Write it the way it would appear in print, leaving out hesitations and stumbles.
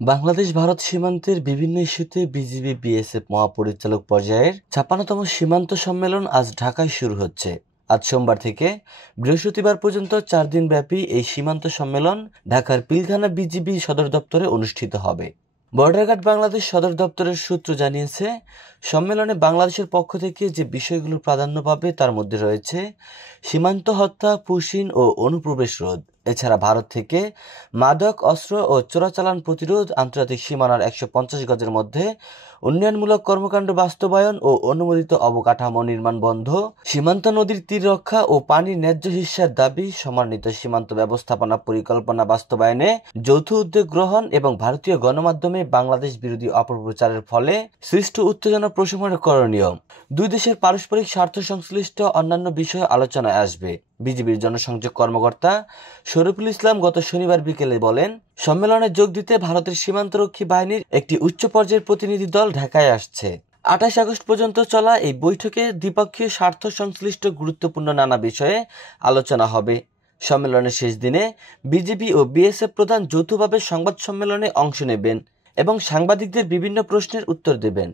বাংলাদেশ ভারত সীমান্তের বিভিন্ন ইস্যুতে বিজিবি বিএসএফ মহাপরিচালক পর্যায়ের ৫৬তম সীমান্ত সম্মেলন আজ ঢাকায় শুরু হচ্ছে। আজ সোমবার থেকে বৃহস্পতিবার পর্যন্ত ৪ দিনব্যাপী এই সীমান্ত সম্মেলন ঢাকার পিলখানা বিজিবি সদর দপ্তরে অনুষ্ঠিত হবে। বর্ডার গার্ড বাংলাদেশ সদর দপ্তরের সূত্র জানিয়েছে, সম্মেলনে বাংলাদেশের পক্ষ থেকে যে বিষয়গুলো প্রাধান্য পাবে তার মধ্যে রয়েছে সীমান্ত হত্যা, পুশিন ও অনুপ্রবেশ রোধ। এছাড়া ভারত থেকে মাদক, অস্ত্র ও চোরাচালান প্রতিরোধ, আন্তর্জাতিক সীমানার ১৫০ গজের মধ্যে উন্নয়নমূলক কর্মকাণ্ড বাস্তবায়ন ও অনুমোদিত অবকাঠামো নির্মাণ বন্ধ, সীমান্ত নদীর তীর রক্ষা ও পানির ন্যায্য হিস্যার দাবি, সমন্বিত সীমান্ত ব্যবস্থাপনা পরিকল্পনা বাস্তবায়নে যৌথ উদ্যোগ গ্রহণ এবং ভারতীয় গণমাধ্যমে বাংলাদেশ বিরোধী অপপ্রচারের ফলে সৃষ্ট উত্তেজনা প্রশমনের করণীয়। দুই দেশের পারস্পরিক স্বার্থ সংশ্লিষ্ট অন্যান্য বিষয় আলোচনায় আসবে। বিজিবির জনসংযোগ কর্মকর্তা শরীফুল ইসলাম গত শনিবার বিকেলে বলেন, সম্মেলনে যোগ দিতে ভারতের সীমান্তরক্ষী বাহিনীর একটি উচ্চ পর্যায়ের প্রতিনিধি দল ঢাকায় আসছে। ২৮ আগস্ট পর্যন্ত চলা এই বৈঠকে দ্বিপক্ষীয় স্বার্থ সংশ্লিষ্ট গুরুত্বপূর্ণ নানা বিষয়ে আলোচনা হবে। সম্মেলনের শেষ দিনে বিজিবি ও বিএসএফ প্রধান যৌথভাবে সংবাদ সম্মেলনে অংশ নেবেন এবং সাংবাদিকদের বিভিন্ন প্রশ্নের উত্তর দেবেন।